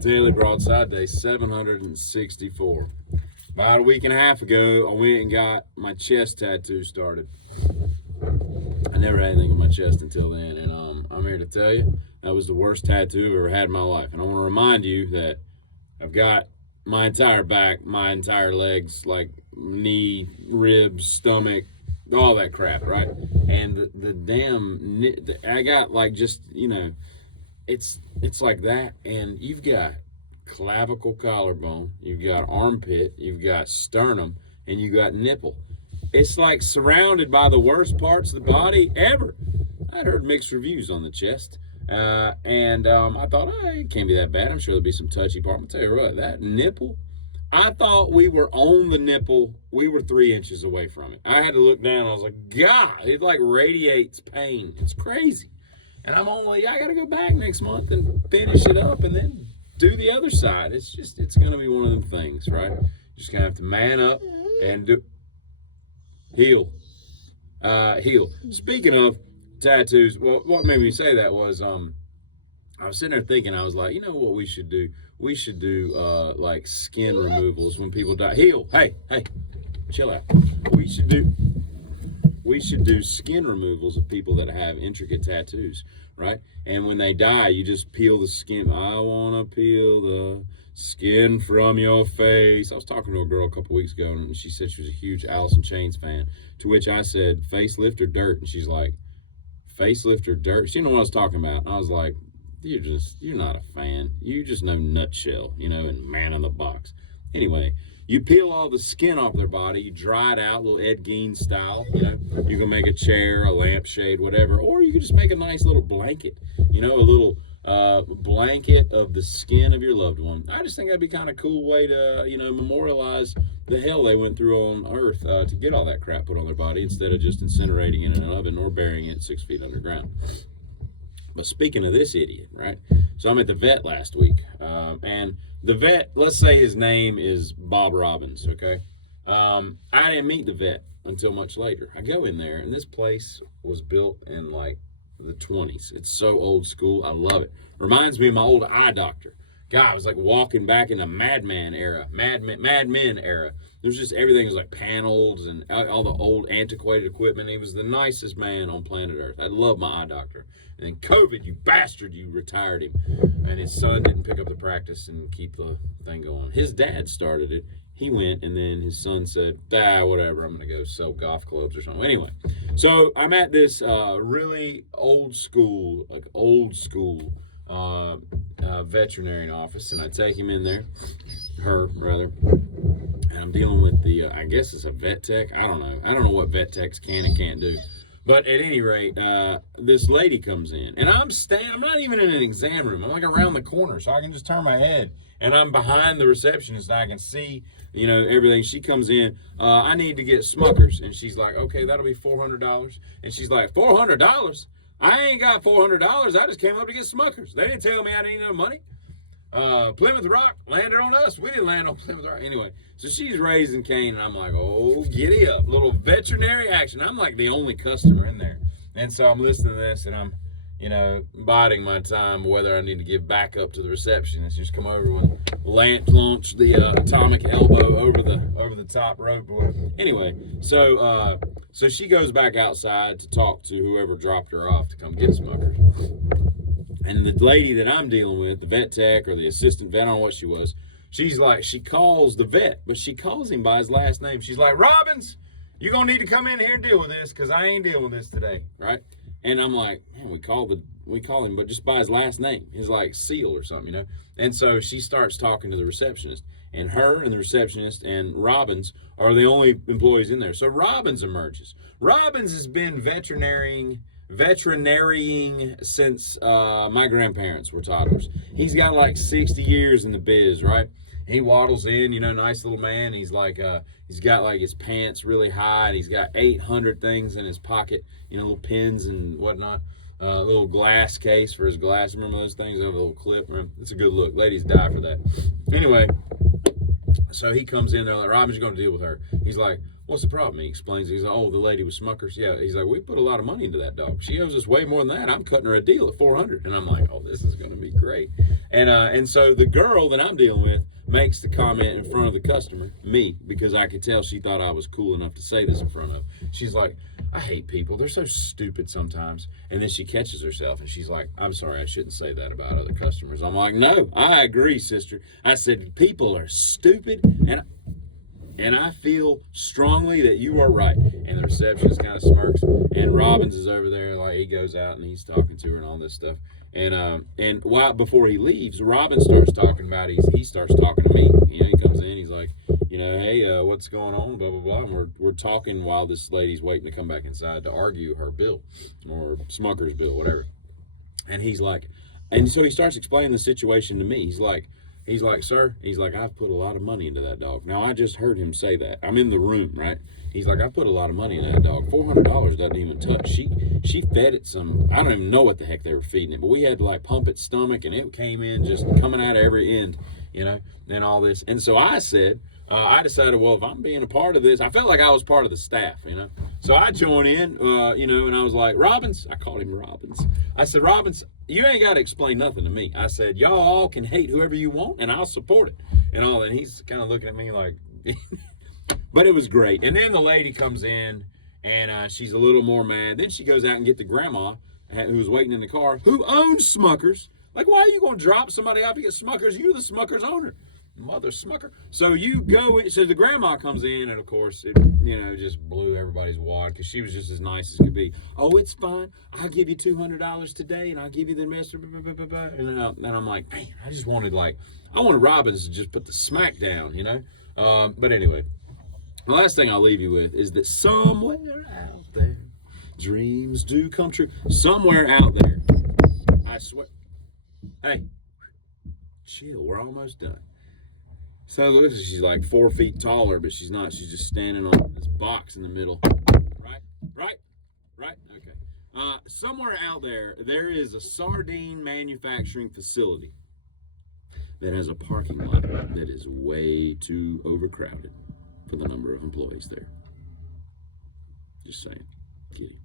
Daily Broadside, day 764. About a week and a half ago, I went and got my chest tattoo started. I never had anything on my chest until then, and I'm here to tell you that was the worst tattoo I've ever had in my life. And I want to remind you that I've got my entire back, my entire legs, like knee, ribs, stomach, all that crap, right? And the damn, I got like just, it's like that, and you've got clavicle collarbone, you've got armpit, you've got sternum, and you got nipple. It's like surrounded by the worst parts of the body ever. I'd heard mixed reviews on the chest, and I thought, it can't be that bad. I'm sure there'll be some touchy part. I'm gonna tell you what, that nipple, I thought we were on the nipple. We were 3 inches away from it. I had to look down. I was like, God, it like radiates pain. It's crazy. And I got to go back next month and finish it up and then do the other side. It's going to be one of them things, right? Just going to have to man up and heal. Speaking of tattoos, well, what made me say that was, I was sitting there thinking, I was like, you know what we should do? We should do, like skin removals when people die. Heal. Hey, chill out. We should do skin removals of people that have intricate tattoos, right? And when they die, you just peel the skin. I want to peel the skin from your face. I was talking to a girl a couple weeks ago, and she said she was a huge Alice in Chains fan, to which I said, facelift or dirt? And she's like, facelift or dirt? She didn't know what I was talking about. And I was like, you're not a fan. You just know nutshell, and man in the box. Anyway, you peel all the skin off their body, you dry it out, little Ed Gein style, you can make a chair, a lampshade, whatever, or you can just make a nice little blanket, a little blanket of the skin of your loved one. I just think that'd be kind of a cool way to, memorialize the hell they went through on Earth to get all that crap put on their body instead of just incinerating it in an oven or burying it 6 feet underground. But speaking of this idiot, right? So I'm at the vet last week, and the vet, let's say his name is Bob Robbins, okay? I didn't meet the vet until much later. I go in there, and this place was built in, like, the 20s. It's so old school. I love it. Reminds me of my old eye doctor. God, I was like walking back in the Mad Men era. There's just everything was like panels and all the old antiquated equipment. He was the nicest man on planet Earth. I love my eye doctor. And then COVID, you bastard, you retired him. And his son didn't pick up the practice and keep the thing going. His dad started it. He went, and then his son said, whatever, I'm going to go sell golf clubs or something. Anyway, so I'm at this really old school veterinarian office, and I take him in there, and I'm dealing with the, I guess it's a vet tech. I don't know what vet techs can and can't do. But at any rate, this lady comes in, and I'm not even in an exam room. I'm like around the corner, so I can just turn my head, and I'm behind the receptionist. I can see, everything. She comes in, I need to get Smuckers, and she's like, okay, that'll be $400. And she's like, $400? I ain't got $400. I just came up to get Smuckers. They didn't tell me I didn't need no money. Plymouth Rock landed on us. We didn't land on Plymouth Rock. Anyway, so she's raising Cain, and I'm like, oh, giddy up. Little veterinary action. I'm like the only customer in there. And so I'm listening to this, and I'm, biding my time whether I need to give back up to the receptionist. Just come over and launch the atomic elbow over the top rope. Anyway, so she goes back outside to talk to whoever dropped her off to come get Smuckers. And the lady that I'm dealing with, the vet tech or the assistant vet, I don't know what she was, she's like, she calls the vet, but she calls him by his last name. She's like, Robbins, you're going to need to come in here and deal with this because I ain't dealing with this today, right? And I'm like, man, we call him, but just by his last name. His like Seal or something, And so she starts talking to the receptionist, and her and the receptionist and Robbins are the only employees in there. So Robbins emerges. Robbins has been veterinarying since my grandparents were toddlers. He's got like 60 years in the biz, right? He waddles in, nice little man. He's like, he's got like his pants really high, and he's got 800 things in his pocket, little pins and whatnot. A little glass case for his glasses. Remember those things? They have a little clip. It's a good look. Ladies die for that. Anyway, so he comes in there like, Robin's going to deal with her. He's like, what's the problem? He explains. He's like, oh, the lady with Smuckers. Yeah. He's like, we put a lot of money into that dog. She owes us way more than that. I'm cutting her a deal at $400. And I'm like, oh, this is going to be great. And so the girl that I'm dealing with makes the comment in front of the customer, me, because I could tell she thought I was cool enough to say this in front of. She's like, I hate people. They're so stupid sometimes. And then she catches herself and she's like, I'm sorry, I shouldn't say that about other customers. I'm like, no, I agree, sister. I said, people are stupid, and I feel strongly that you are right. And the receptionist kind of smirks, and Robbins is over there, like he goes out and he's talking to her and all this stuff. And while before he leaves, Robin starts talking about he starts talking to me. You know, he comes in, he's like, you know, hey, what's going on? Blah blah blah. And we're talking while this lady's waiting to come back inside to argue her bill or Smucker's bill, whatever. And he's like, and so he starts explaining the situation to me. He's like, sir, he's like, I've put a lot of money into that dog. Now I just heard him say that. I'm in the room, right? He's like, I put a lot of money in that dog. $400 doesn't even touch. She fed it some, I don't even know what the heck they were feeding it, but we had to like pump its stomach, and it came in just coming out of every end, you know, and all this. And so I said, I decided, well, if I'm being a part of this, I felt like I was part of the staff, you know. So I joined in, you know, and I was like, Robbins, I called him Robbins. I said, Robbins, you ain't got to explain nothing to me. I said, y'all all can hate whoever you want, and I'll support it. And all, and he's kind of looking at me like, but it was great. And then the lady comes in, and she's a little more mad. Then she goes out and get the grandma who was waiting in the car, who owns Smuckers. Like, why are you going to drop somebody out to get Smuckers? You're the Smuckers owner. Mother Smucker. So you go, so the grandma comes in, and of course, it, you know, just blew everybody's wad because she was just as nice as could be. Oh, it's fine. I'll give you $200 today, and I'll give you the rest. And I'm like, man, I just wanted, like, I wanted Robbins to just put the smack down, you know? But anyway, the last thing I'll leave you with is that somewhere out there, dreams do come true. Somewhere out there, I swear. Hey, chill. We're almost done. So look, she's like 4 feet taller, but she's not. She's just standing on this box in the middle. Right. Okay. Somewhere out there, there is a sardine manufacturing facility that has a parking lot that is way too overcrowded for the number of employees there. Just saying. Kidding.